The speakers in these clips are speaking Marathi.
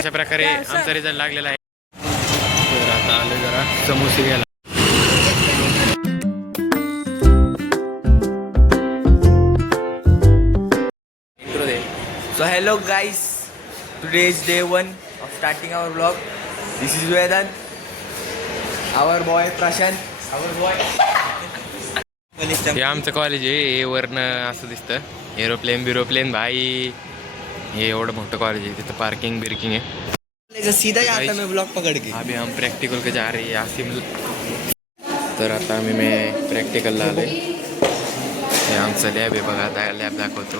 अशा प्रकारे आमचा रिझल्ट लागलेला आहे. तर आता आलो जरा समोसे घ्यायला. So hello guys, today is day 1 of starting our vlog. This is Vedant, our boy Prashant, our boy. हे आमचं कॉलेज आहे. हे वरनं असं दिसतं एरोप्लेन भाई. हे एवढं मोठं कॉलेज आहे. तिथं पार्किंग बिर्किंग आहे. सीधा आता मैं ब्लॉग पकड़ के अभी हम प्रैक्टिकल के जा रहे हैं आसिम. तर आता मैं प्रॅक्टिकलला आलोय. हे आमचं लॅब आहे बघा. आता लॅब दाखवतो.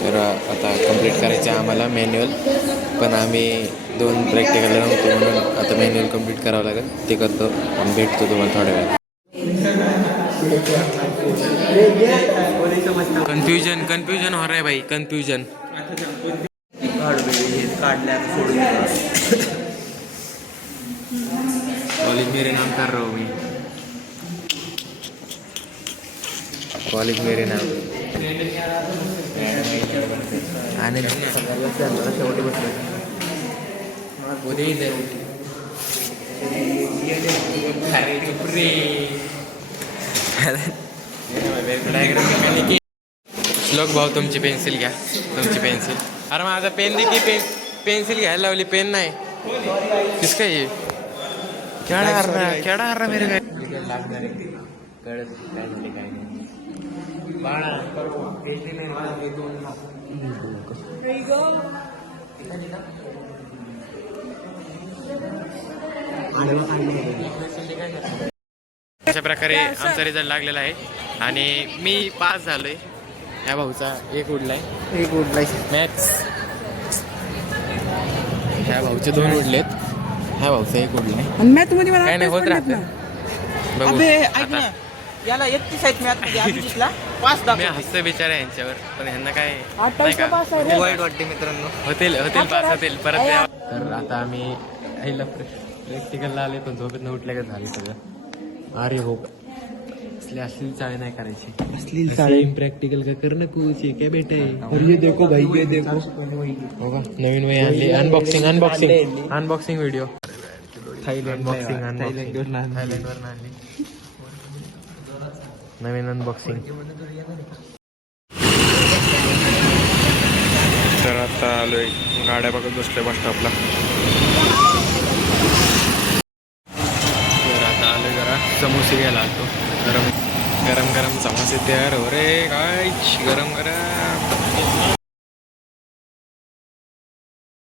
तर आता कंप्लीट करायचं आहे आम्हाला मॅन्युअल. पण आम्ही 2 प्रॅक्टिकलला नव्हतो म्हणून आता मॅन्युअल कंप्लीट करावं लागेल. ते करतो आणि भेटतो तुम्हाला थोड्या वेळात. कन्फ्युजन हो रहा है भाई. कन्फ्युजन कॉलेज मेरे नाम कर रहा हूँ मैं. कॉलेज मेरे नाम. आणि शेवटी बसलो श्लोक भाऊ तुमची पेन्सिल घ्या. तुमची पेन्सिल. अरे माझा पेन दे की. पेन्सिल घ्यायला लावली. पेन नाही. किस का ये केडा हार मेरे काय कळत काय झाले काय नाही. अशा प्रकारे आमचा रिझल्ट लागलेला आहे आणि मी पास झालोय. ह्या भाऊचा एक उडलाय मॅथ्स. ह्या भाऊचे 2 उडलेत. ह्या भाऊचा एक उडलाय. काय नाही होत राहत. बघू आता. याला 31 आहेत मॅथमध्ये. अभिजितला 5 मी दाखवले. हसतो बिचारा यांच्यावर. पण ह्यांना काय वाईट वाटते मित्रांनो. होतील पास होतील परत. तर आता आम्ही आईला प्रॅक्टिकलला आले पण झोपेत उठल्या का झाले सगळं. अरे हो असली चाळे नाही करायची. अश्लील चाळे प्रॅक्टिकल का करणं कुछ काय बेटे. ये देखो भाई, ये देखो. हो का नवीन वही आणली. Unboxing video. थायलंडवर आणली नवीन अनबॉक्सिंग. तर आता आलोय गाड्या बघत बसलोय बस स्टॉपला. तर आता आलोय जरा समोसे घ्यायला आलतो. गरम गरम समोसे तयार हो रे काय. गरम गरम